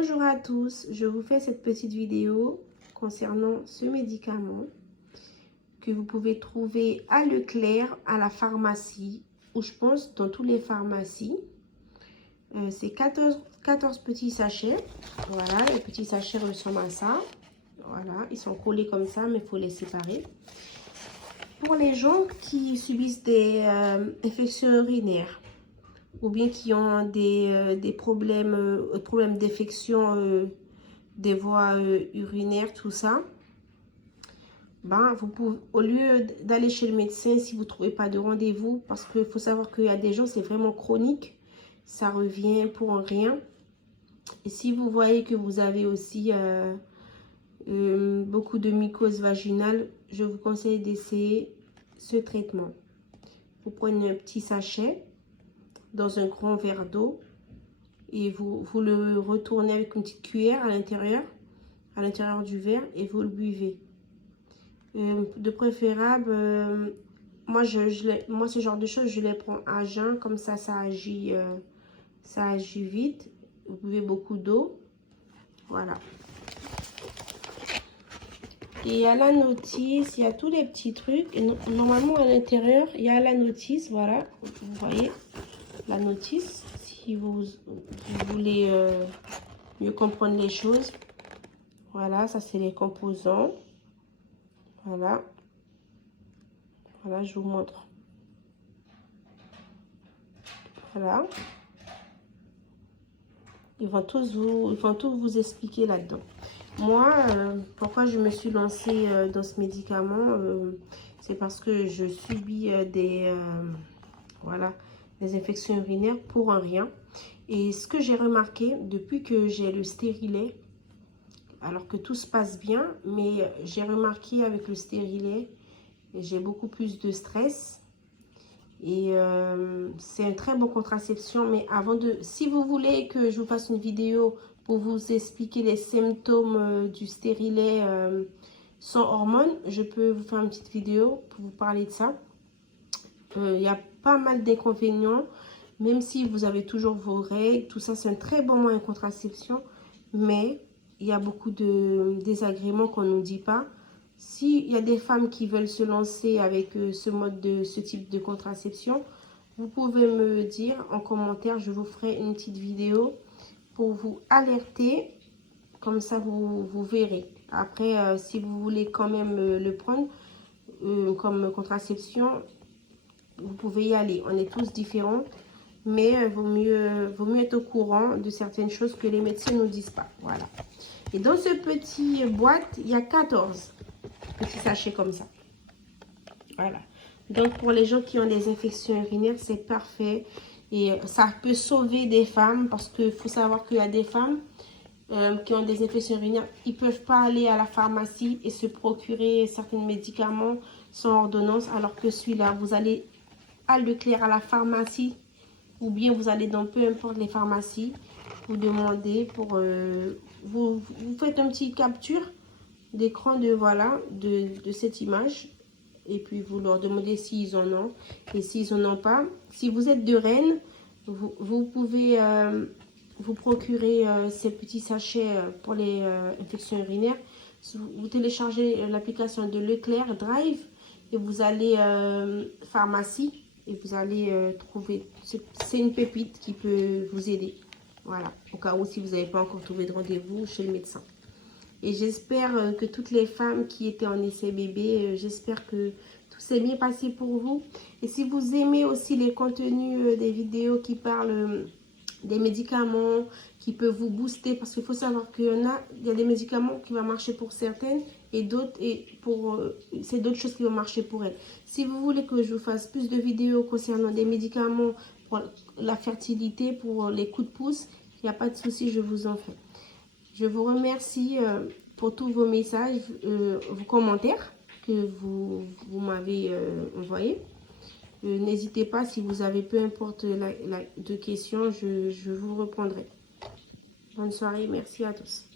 Bonjour à tous, je vous fais cette petite vidéo concernant ce médicament que vous pouvez trouver à Leclerc, à la pharmacie, ou je pense dans toutes les pharmacies. C'est 14 petits sachets. Voilà, les petits sachets ressemblent à ça. Voilà, ils sont collés comme ça, mais il faut les séparer. Pour les gens qui subissent des infections urinaires, ou bien qui ont des problèmes d'infection des voies urinaires, tout ça, ben, vous pouvez, au lieu d'aller chez le médecin, si vous ne trouvez pas de rendez-vous, parce qu'il faut savoir qu'il y a des gens, c'est vraiment chronique, ça revient pour rien. Et si vous voyez que vous avez aussi beaucoup de mycose vaginale, je vous conseille d'essayer ce traitement. Vous prenez un petit sachet dans un grand verre d'eau et vous le retournez avec une petite cuillère à l'intérieur du verre et vous le buvez. De préférable, moi ce genre de choses je les prends à jeun, comme ça agit vite. Vous buvez beaucoup d'eau, voilà. Et à la notice, il y a tous les petits trucs. Et normalement à l'intérieur il y a la notice, voilà, vous voyez la notice. Si vous voulez mieux comprendre les choses, voilà, ça c'est les composants. Voilà, voilà, je vous montre. Voilà, ils vont tous vous expliquer là-dedans. Moi, pourquoi je me suis lancée dans ce médicament, c'est parce que je subis voilà, des infections urinaires pour un rien. Et ce que j'ai remarqué depuis que j'ai le stérilet, alors que tout se passe bien, mais j'ai remarqué avec le stérilet, j'ai beaucoup plus de stress. Et c'est un très bon contraception. Mais si vous voulez que je vous fasse une vidéo pour vous expliquer les symptômes du stérilet sans hormones, je peux vous faire une petite vidéo pour vous parler de ça. Il y a pas mal d'inconvénients, même si vous avez toujours vos règles, tout ça, c'est un très bon moyen de contraception, mais il y a beaucoup de désagréments qu'on ne nous dit pas. S'il y a des femmes qui veulent se lancer avec ce type de contraception, vous pouvez me dire en commentaire, je vous ferai une petite vidéo pour vous alerter, comme ça vous verrez. Après, si vous voulez quand même le prendre comme contraception, vous pouvez y aller. On est tous différents, mais vaut mieux être au courant de certaines choses que les médecins ne nous disent pas. Voilà. Et dans ce petit boîte, il y a 14 petits sachets comme ça. Voilà. Donc, pour les gens qui ont des infections urinaires, c'est parfait. Et ça peut sauver des femmes, parce qu'il faut savoir qu'il y a des femmes qui ont des infections urinaires, ils ne peuvent pas aller à la pharmacie et se procurer certains médicaments sans ordonnance, alors que celui-là, vous allez à Leclerc, à la pharmacie, ou bien vous allez dans peu importe les pharmacies, vous demandez pour... vous faites un petit capture d'écran de cette image, et puis vous leur demandez s'ils en ont, et s'ils en ont pas, si vous êtes de Rennes, vous pouvez vous procurer ces petits sachets pour les infections urinaires. Vous téléchargez l'application de Leclerc Drive et vous allez pharmacie et vous allez trouver, c'est une pépite qui peut vous aider, voilà, au cas où si vous n'avez pas encore trouvé de rendez-vous chez le médecin. Et j'espère que toutes les femmes qui étaient en essai bébé, j'espère que tout s'est bien passé pour vous. Et si vous aimez aussi les contenus des vidéos qui parlent des médicaments, qui peuvent vous booster, parce qu'il faut savoir qu'il y a des médicaments qui vont marcher pour certaines et d'autres, c'est d'autres choses qui vont marcher pour elles. Si vous voulez que je vous fasse plus de vidéos concernant des médicaments pour la fertilité, pour les coups de pouce, il n'y a pas de souci, je vous en fais. Je vous remercie pour tous vos messages, vos commentaires que vous m'avez envoyés. N'hésitez pas, si vous avez peu importe de questions, je vous répondrai. Bonne soirée, merci à tous.